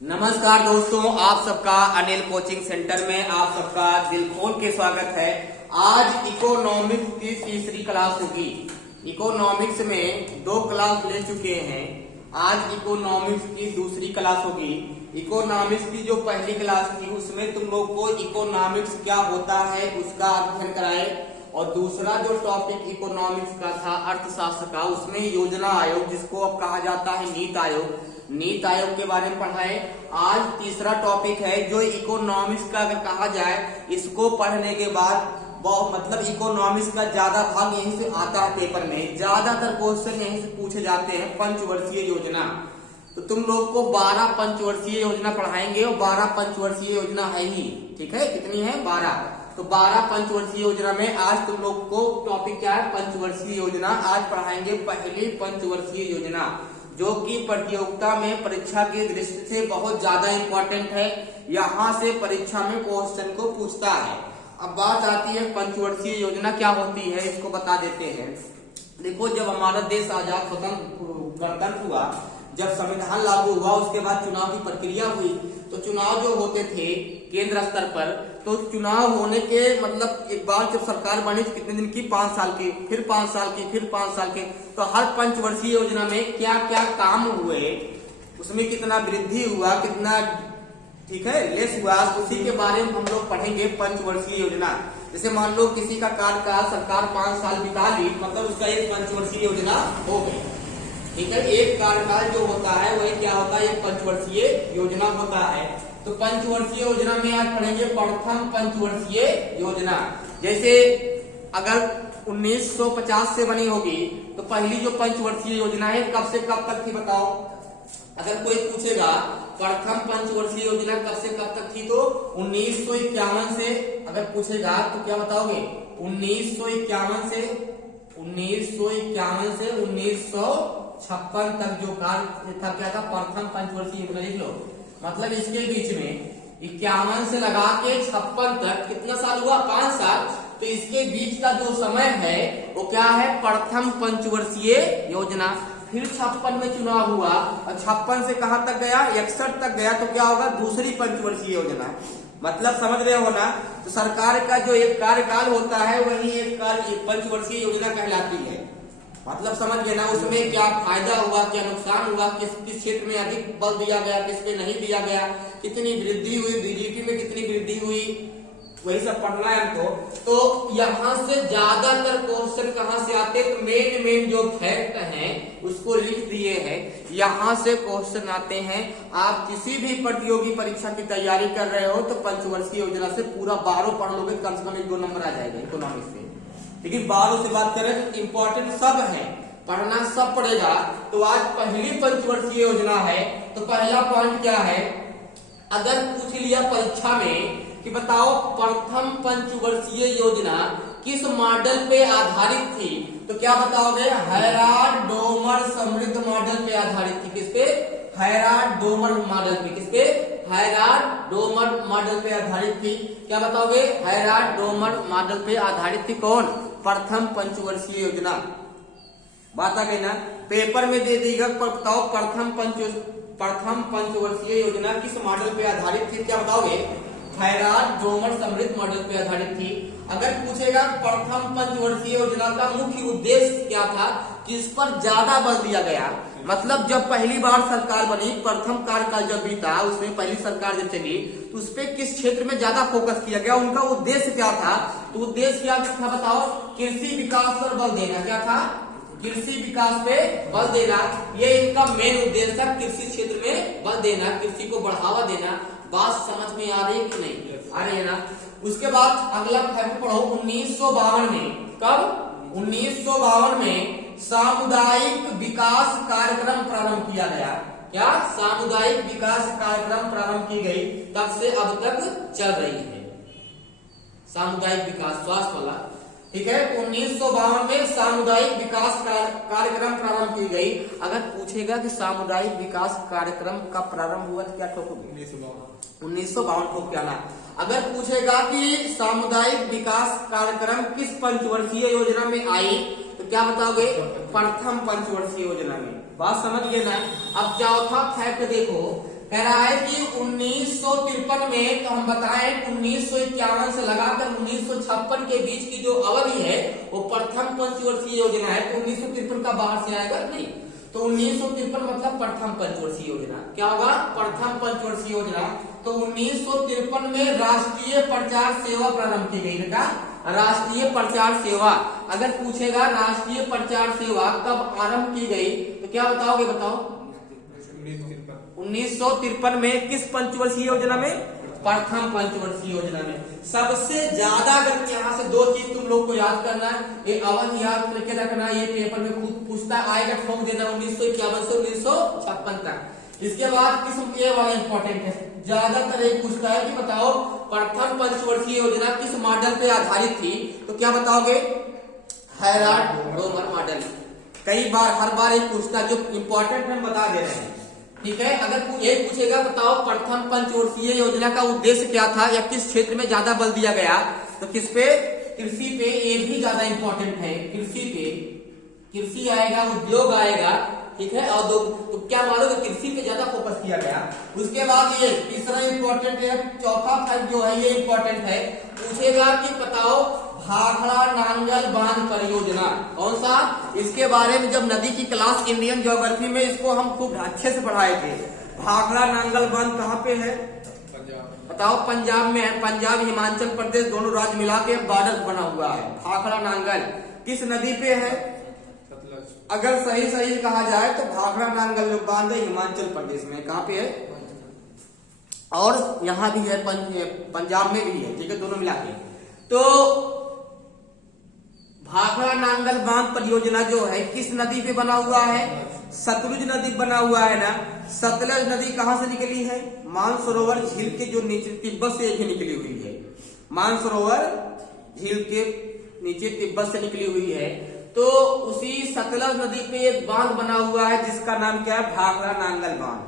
नमस्कार दोस्तों, आप सबका अनिल कोचिंग सेंटर में आप सबका दिल खोल के स्वागत है। आज इकोनॉमिक्स की तीसरी क्लास होगी। इकोनॉमिक्स में 2 क्लास ले चुके हैं, आज इकोनॉमिक्स की दूसरी क्लास होगी। इकोनॉमिक्स की जो पहली क्लास थी उसमें तुम लोग को इकोनॉमिक्स क्या होता है उसका अध्ययन कराए, और दूसरा जो टॉपिक इकोनॉमिक्स का था अर्थशास्त्र का, उसमें योजना आयोग जिसको अब कहा जाता है नीति आयोग के बारे में पढ़ाए। आज तीसरा टॉपिक है जो इकोनॉमिक्स का अगर कहा जाए, इसको पढ़ने के बाद मतलब इकोनॉमिक्स का ज्यादा भाग यहीं से आता है पेपर में, ज्यादातर क्वेश्चन यहीं से पूछे जाते हैं। पंचवर्षीय योजना, तो तुम लोग को 12 पंचवर्षीय योजना पढ़ाएंगे और 12 पंचवर्षीय योजना है ही, ठीक है। कितनी है? 12। तो 12 पंचवर्षीय योजना में आज तुम लोग को टॉपिक क्या है? पंचवर्षीय योजना। आज पढ़ाएंगे पहली पंचवर्षीय योजना, जो कि प्रतियोगिता में परीक्षा की दृष्टि से बहुत ज्यादा इंपॉर्टेंट है। यहाँ से परीक्षा में क्वेश्चन को पूछता है। अब बात आती है पंचवर्षीय योजना क्या होती है, इसको बता देते हैं। देखो, जब हमारा देश आजाद स्वतंत्र गणतंत्र हुआ, जब संविधान लागू हुआ, उसके बाद चुनाव की प्रक्रिया हुई, तो चुनाव जो होते थे केंद्र स्तर पर, तो चुनाव होने के मतलब एक बार जब सरकार बनी तो कितने दिन की? 5 साल की, फिर 5 साल की, फिर 5 साल के। तो हर पंचवर्षीय योजना में क्या क्या काम हुए, उसमें कितना वृद्धि हुआ, कितना ठीक है लेस हुआ, उसी के बारे में हम लोग पढ़ेंगे पंचवर्षीय योजना। जैसे मान लो किसी का कार्यकाल सरकार 5 साल बिता ली, मतलब उसका एक पंचवर्षीय योजना हो गई, ठीक है। एक कार्यकाल जो होता है वही क्या होता है? एक पंचवर्षीय योजना होता है। तो पंचवर्षीय योजना में आज पढ़ेंगे प्रथम पंचवर्षीय योजना। जैसे अगर 1950 से बनी होगी, तो पहली जो पंचवर्षीय योजना है कब से कब तक थी बताओ? अगर कोई पूछेगा प्रथम पंचवर्षीय योजना कब से कब तक थी, तो 1951 से अगर पूछेगा तो क्या बताओगे? 1951 से 1956 तक जो कार्य था क्या था? प्रथम पंचवर्षीय योजना। लिख लो, मतलब इसके बीच में 51 से लगा के 56 तक कितना साल हुआ? 5 साल। तो इसके बीच का जो समय है वो क्या है? प्रथम पंचवर्षीय योजना। फिर 56 में चुनाव हुआ और 56 से कहां तक गया? 61 तक गया। तो क्या होगा? दूसरी पंचवर्षीय योजना। मतलब समझ रहे हो ना? तो सरकार का जो एक कार्यकाल होता है वही एक पंचवर्षीय योजना कहलाती है। मतलब समझ गए ना? उसमें क्या फायदा हुआ, क्या नुकसान हुआ, किस किस क्षेत्र में अधिक बल दिया गया, किस पे नहीं दिया गया, कितनी वृद्धि हुई, बीजेपी में कितनी वृद्धि हुई, वही सब पढ़ना है हमको। तो यहाँ से ज्यादातर क्वेश्चन कहाँ से आते हैं? तो मेन जो फैक्ट है उसको लिख दिए हैं, यहाँ से क्वेश्चन आते हैं। आप किसी भी प्रतियोगी परीक्षा की तैयारी कर रहे हो तो पंचवर्षीय योजना से पूरा 12 पढ़ लोगे, कम से कम 1-2 नंबर आ जाएगा इकोनॉमिक्स से। लेकिन 12 से बात करें तो इम्पोर्टेंट सब है, पढ़ना सब पड़ेगा। तो आज पहली पंचवर्षीय योजना है, तो पहला पॉइंट क्या है? अगर पूछ लिया परीक्षा में कि बताओ प्रथम पंचवर्षीय योजना किस मॉडल पे आधारित थी, तो क्या बताओगे? हैराल्ड डोमर समृद्ध मॉडल पे आधारित थी। किस पे? हैराल्ड डोमर मॉडल पे। किस पे? हैराल्ड डोमर मॉडल पे आधारित थी। क्या बताओगे? हैराल्ड डोमर मॉडल पे आधारित थी। कौन? प्रथम पंचवर्षीय योजना। बात आ गई ना? पेपर में दे देगा, बताओ प्रथम पंचवर्षीय योजना किस मॉडल पे आधारित थी? क्या बताओगे? हैराल्ड डोमर समृद्ध मॉडल पे आधारित थी। अगर पूछेगा प्रथम पंचवर्षीय योजना का मुख्य उद्देश्य क्या था, किस पर ज्यादा बल दिया गया, मतलब जब पहली बार सरकार बनी, प्रथम कार्यकाल जब बीता, उसमें पहली सरकार जब चली, तो उस पर किस क्षेत्र में ज्यादा फोकस किया गया, उनका उद्देश्य क्या था? तो उद्देश्य क्या था बताओ? कृषि विकास पर बल देना। क्या था? कृषि विकास पे बल देना। ये इनका मेन उद्देश्य था, कृषि क्षेत्र में बल देना, कृषि को बढ़ावा देना। बात समझ में आ रही है कि नहीं? आ रही है ना? उसके बाद अगला फैक्ट पढ़ो। 1952 में, कब? 1952 में सामुदायिक विकास कार्यक्रम प्रारंभ किया गया। क्या? सामुदायिक विकास कार्यक्रम प्रारंभ की गई, तब से अब तक चल रही है सामुदायिक विकास स्वास्थ्य वाला, ठीक है। 1952 में सामुदायिक विकास कार्यक्रम प्रारंभ की गई। अगर पूछेगा कि सामुदायिक विकास कार्यक्रम का प्रारंभ हुआ तो क्या ठोकोगे? 1952 ठोक क्या ना? अगर पूछेगा कि सामुदायिक विकास कार्यक्रम किस पंचवर्षीय योजना में आई, तो क्या बताओगे? प्रथम पंचवर्षीय योजना में। बात समझ गए ना? अब चौथा फैक्ट देखो कह रहा है कि 1953 में, तो हम बताएं 1951 से लगाकर 1956 के बीच की जो अवधि है वो प्रथम पंचवर्षीय योजना है। तो 1953 का बाहर से आएगा नहीं, तो 1953 मतलब प्रथम पंचवर्षीय योजना। क्या होगा? प्रथम पंचवर्षीय योजना। तो 1953 में राष्ट्रीय प्रचार सेवा प्रारंभ की गई। बेटा राष्ट्रीय प्रचार सेवा, अगर पूछेगा राष्ट्रीय प्रचार सेवा कब आरंभ की गई तो क्या बताओगे? बताओ 1953 में। किस पंचवर्षीय योजना में? प्रथम पंचवर्षीय योजना में। सबसे ज्यादा अगर यहाँ से दो चीज तुम लोग को याद करना है, ये अवधि याद करके रखना, ये पेपर में खुद पूछता आएगा, ठोक देना 1951 से 1956 तक। इसके बाद किस्म ए वाला इंपॉर्टेंट है, ज्यादातर एक पूछता है कि बताओ प्रथम पंचवर्षीय योजना किस मॉडल पे आधारित थी, तो क्या बताओगे? हैराल्ड-रोमर मॉडल। कई बार, हर बार एक पूछता, जो इंपॉर्टेंट हम बता दे रहे हैं, ठीक है। अगर ये पूछेगा बताओ प्रथम पंचवर्षीय योजना का उद्देश्य क्या था या किस क्षेत्र में ज्यादा बल दिया गया, तो किस पे? कृषि पे। ये भी ज्यादा इंपॉर्टेंट है, कृषि पे। कृषि आएगा, उद्योग आएगा, ठीक है। और तो क्या मालूम, कृषि पे ज्यादा फोकस किया गया। उसके बाद ये तीसरा इंपॉर्टेंट है, चौथा फैक्ट जो है ये इंपॉर्टेंट है, पूछेगा कि बताओ भाखड़ा नांगल बांध परियोजना कौन सा? इसके बारे में जब नदी की क्लास इंडियन ज्योग्राफी में इसको हम खूब अच्छे से पढ़ाए थे। भाखड़ा नांगल बांध कहाँ पे है? बताओ। पंजाब में है। पंजाब हिमाचल प्रदेश दोनों राज्य मिला के बॉर्डर बना हुआ है। भाखड़ा नांगल किस नदी पे है? अगर सही कहा जाए तो भाखड़ा नांगल जो बांध है हिमाचल प्रदेश में। कहाँ पे है? और यहाँ भी है, पंजाब में भी है, ठीक है, दोनों मिला के। तो भाखड़ा नांगल बांध परियोजना जो है किस नदी पे बना हुआ है? सतलुज नदी बना हुआ है ना। सतलुज नदी कहां से निकली है? मानसरोवर झील के जो नीचे तिब्बत से एक निकली हुई है। मानसरोवर झील के नीचे तिब्बत से निकली हुई है। तो उसी सतलुज नदी पे एक बांध बना हुआ है जिसका नाम क्या है? भाखड़ा नांगल बांध।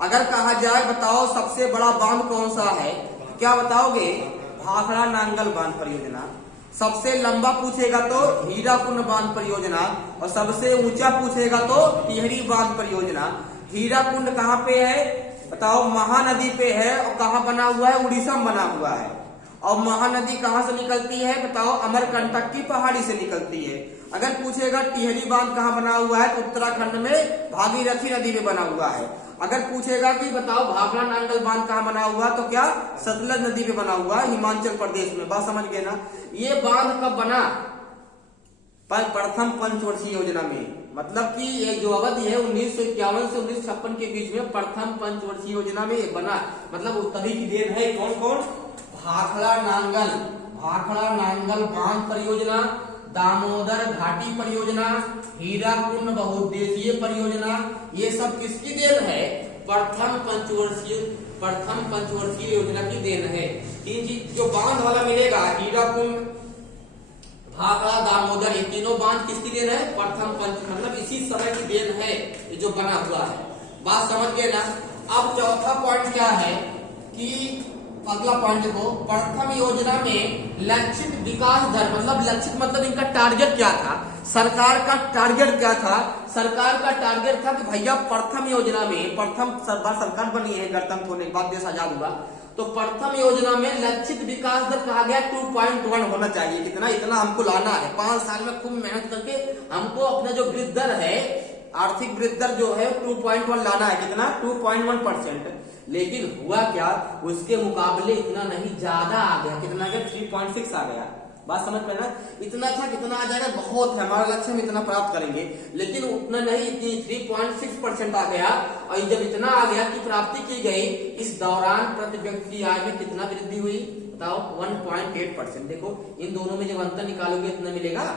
अगर कहा जाए बताओ सबसे बड़ा बांध कौन सा है, क्या बताओगे? भाखड़ा नांगल बांध परियोजना। सबसे लंबा पूछेगा तो हीराकुंड बांध परियोजना, और सबसे ऊंचा पूछेगा तो टिहरी बांध परियोजना। हीराकुंड कहाँ पे है? बताओ। महानदी पे है। और कहाँ बना हुआ है? उड़ीसा में बना हुआ है। और महानदी कहाँ से निकलती है? बताओ। अमरकंटक की पहाड़ी से निकलती है। अगर पूछेगा टिहरी बांध कहाँ बना हुआ है तो उत्तराखंड में भागीरथी नदी में बना हुआ है। अगर पूछेगा कि बताओ भाखड़ा नांगल बांध कहाँ बना हुआ, तो क्या? सतलज नदी पे बना हुआ है हिमाचल प्रदेश में। बात समझ गए ना? ये बांध कब बना? प्रथम पंचवर्षीय योजना में। मतलब कि ये जो अवधि है 1951 से 1956 के बीच में प्रथम पंचवर्षीय योजना में ये बना। मतलब तभी की देन है। कौन कौन? भाखड़ा नांगल बांध परियोजना, दामोदर घाटी परियोजना, हीराकुंड बहुउद्देशीय परियोजना, ये सब किसकी देन है? प्रथम पंचवर्षीय योजना की देन है। तीन चीज जो बांध वाला मिलेगा, हीराकुंड, भाखड़ा, दामोदर, ये तीनों बांध किसकी देन है? प्रथम मतलब इसी समय की देन है ये जो बना हुआ है। बात समझ गए ना? अब चौथा पॉइंट क्या है कि अगला पॉइंट देखो, प्रथम योजना में लक्षित विकास दर, मतलब लक्षित मतलब इनका टारगेट क्या था? सरकार का टारगेट क्या था? सरकार का टारगेट था कि भैया प्रथम योजना में, प्रथम सरकार बनी है गणतंत्र होने के बाद, देश आजाद हुआ, तो प्रथम योजना में लक्षित विकास दर कहा गया 2.1 होना चाहिए। कितना? इतना हमको लाना है। 5 साल में खूब मेहनत करके हमको अपना जो वृद्धि दर है, आर्थिक वृद्धि दर जो है 2.1 लाना है। कितना? 2.1%। लेकिन हुआ क्या? उसके मुकाबले इतना नहीं, ज्यादा आ गया। कितना गया? 3.6 आ गया। बात समझ में ना? इतना था, कितना आ जाएगा? बहुत है, हमारा लक्ष्य में इतना प्राप्त करेंगे, लेकिन उतना नहीं, 3.6% आ गया। और जब इतना आ गया कि प्राप्ति की गई, इस दौरान प्रति व्यक्ति की आय में कितना वृद्धि हुई? बताओ। 1.8%। देखो इन दोनों में जब अंतर निकालोगे इतना मिलेगा।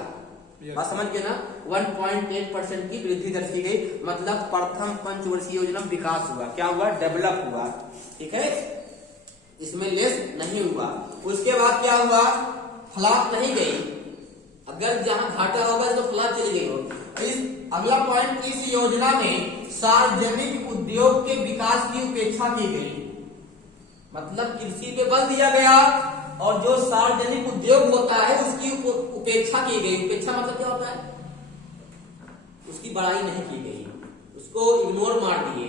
बात समझ गए ना? 1.8% की वृद्धि दर्ज की गई। मतलब प्रथम पंचवर्षीय योजना विकास हुआ। क्या हुआ? डेवलप हुआ। ठीक है, इसमें लेस नहीं हुआ। उसके बाद क्या हुआ? फ्लॉप नहीं गई। अगर जहां घाटा होगा तो फ्लॉप चली गई हो। इस अगला पॉइंट, इस योजना में सार्वजनिक उद्योग के विकास की उपेक्षा की गई। मतलब कृषि पे बल दिया गया और जो सार्वजनिक उद्योग होता है उसकी उपेक्षा की गई। उपेक्षा मतलब क्या होता है? उसकी बड़ाई नहीं की गई, उसको इग्नोर मार दिए।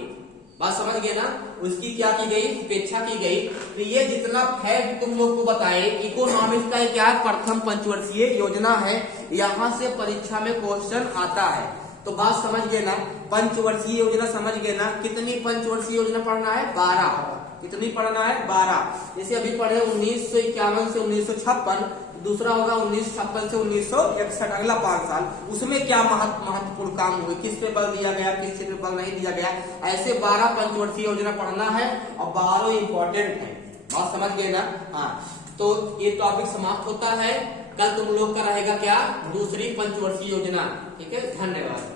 बात समझ गए ना। उसकी क्या की गई, उपेक्षा की गई। तो ये जितना फैक्ट तुम लोग को बताए, इकोनॉमिक्स का क्या है, प्रथम पंचवर्षीय योजना है, यहाँ से परीक्षा में क्वेश्चन आता है। तो बात समझ गए ना, पंचवर्षीय योजना समझ गए ना। कितनी पंचवर्षीय योजना पढ़ना है, 12। कितनी पढ़ना है, 12। जैसे अभी पढ़े 1951 से 1956, दूसरा होगा 1956 से 1961, अगला 5 साल। उसमें क्या महत्वपूर्ण काम हुए, किस पे बल दिया गया, किस पे बल नहीं दिया गया, ऐसे 12 पंचवर्षीय योजना पढ़ना है और 12 इंपॉर्टेंट है। बात समझ गए ना। हाँ, तो ये टॉपिक समाप्त होता है। कल तुम लोग का रहेगा क्या, दूसरी पंचवर्षीय योजना। ठीक है, धन्यवाद।